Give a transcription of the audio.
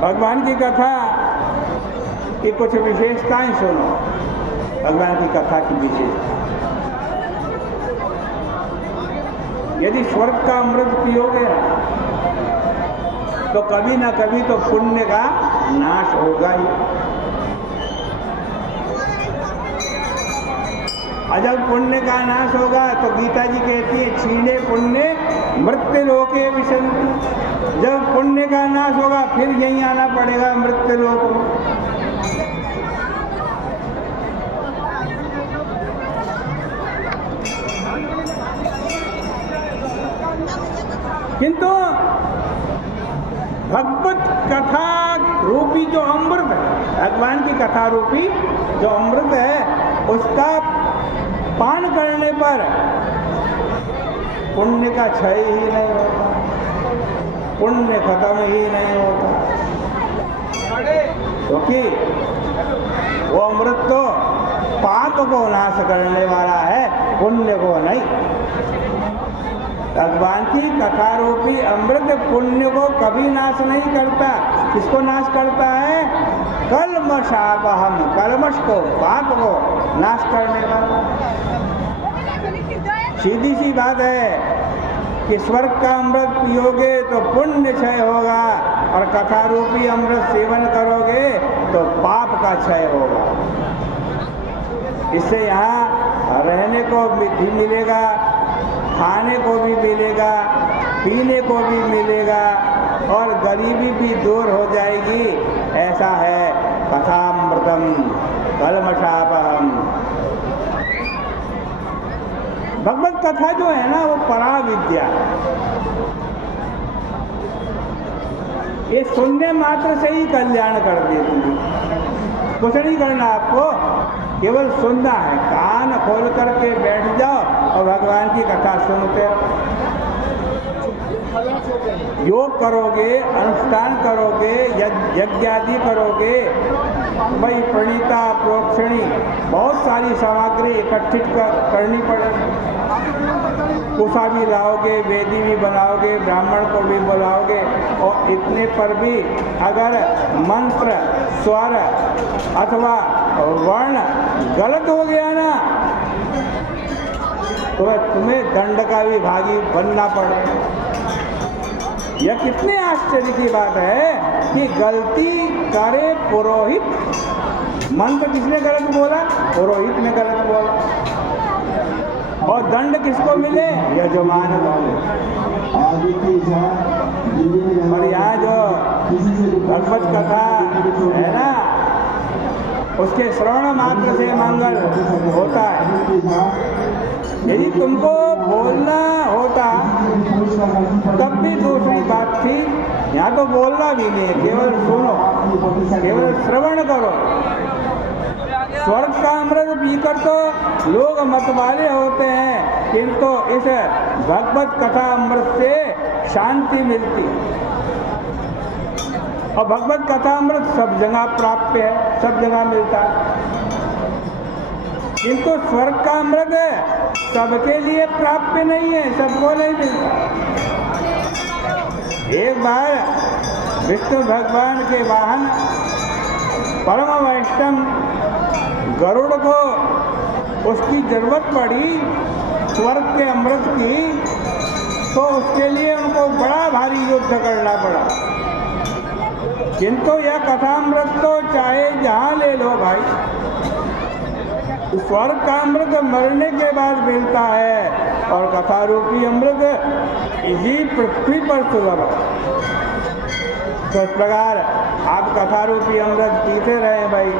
भगवान की कथा की कुछ विशेषताएं सुनो। भगवान की कथा की विशेषता, यदि स्वर्ग का अमृत पियोगे तो कभी ना कभी तो पुण्य का नाश होगा ही। और जब पुण्य का नाश होगा तो गीता जी कहती है क्षीणे पुण्य मृत्यु लोके विशन्ति। जब पुण्य का नाश होगा फिर यहीं आना पड़ेगा मृत्यु लोक में। किंतु भगवत कथा रूपी जो अमृत है, भगवान की कथा रूपी जो अमृत है, उसका पान करने पर पुण्य का क्षय ही नहीं होता, पुण्य खत्म ही नहीं होता। क्योंकि वो अमृत तो पाप को नाश करने वाला है, पुण्य को नहीं। भगवान की कथा रूपी अमृत पुण्य को कभी नाश नहीं करता। किसको नाश करता है? कल्मषापहम, कल्मष को, पाप को नाश करने वाला। सीधी सी बात है कि स्वर्ग का अमृत पियोगे तो पुण्य क्षय होगा और कथा रूपी अमृत सेवन करोगे तो पाप का क्षय होगा। इससे यहाँ रहने को भी मिलेगा, खाने को भी मिलेगा, पीने को भी मिलेगा और गरीबी भी दूर हो जाएगी। ऐसा है कथामृतम कल्मषापहम। भगवत कथा जो है ना वो पराविद्या। ये सुनने मात्र से ही कल्याण कर देती है। कुछ नहीं करना आपको, केवल सुनना है। कान खोल करके बैठ जाओ और भगवान की कथा सुनते रहो। योग करोगे, अनुष्ठान करोगे, यज्ञ आदि करोगे, भाई प्रणीता प्रोक्षणी बहुत सारी सामग्री इकट्ठित करनी पड़ेगी। कुशा भी लाओगे, वेदी भी बनाओगे, ब्राह्मण को भी बुलाओगे और इतने पर भी अगर मंत्र, स्वर अथवा वर्ण गलत हो गया ना तो तुम्हें दंड का भी भागी बनना पड़ेगा। यह कितने आश्चर्य की बात है कि गलती करे पुरोहित। मंत्र किसने गलत बोला? पुरोहित ने गलत बोला। और दंड किसको मिले? यजमान वाले। और यहाँ जो भगवत कथा है ना, उसके श्रवण मात्र से मंगल होता है। यदि तुमको बोलना होता तब भी दूसरी बात थी। यहाँ तो बोलना भी नहीं, केवल सुनो, केवल श्रवण करो। स्वर्ग का अमृत पीकर तो लोग मतवाले होते हैं, किंतु इस भगवत कथा अमृत से शांति मिलती। और भगवत कथा अमृत सब जगह प्राप्य है, सब जगह मिलता है। किंतु स्वर्ग का अमृत सबके लिए प्राप्य नहीं है, सबको नहीं मिलता। एक बार विष्णु भगवान के वाहन परम वैष्णव गरुड़ को उसकी जरूरत पड़ी स्वर्ग के अमृत की, तो उसके लिए उनको बड़ा भारी युद्ध करना पड़ा। किंतु यह कथामृत तो चाहे जहाँ ले लो भाई, स्वर्ग का अमृत मरने के बाद मिलता है और कथा रूपी अमृत इसी पृथ्वी पर सुलभ है। तो इस प्रकार आप कथा रूपी अमृत पीते रहे भाई।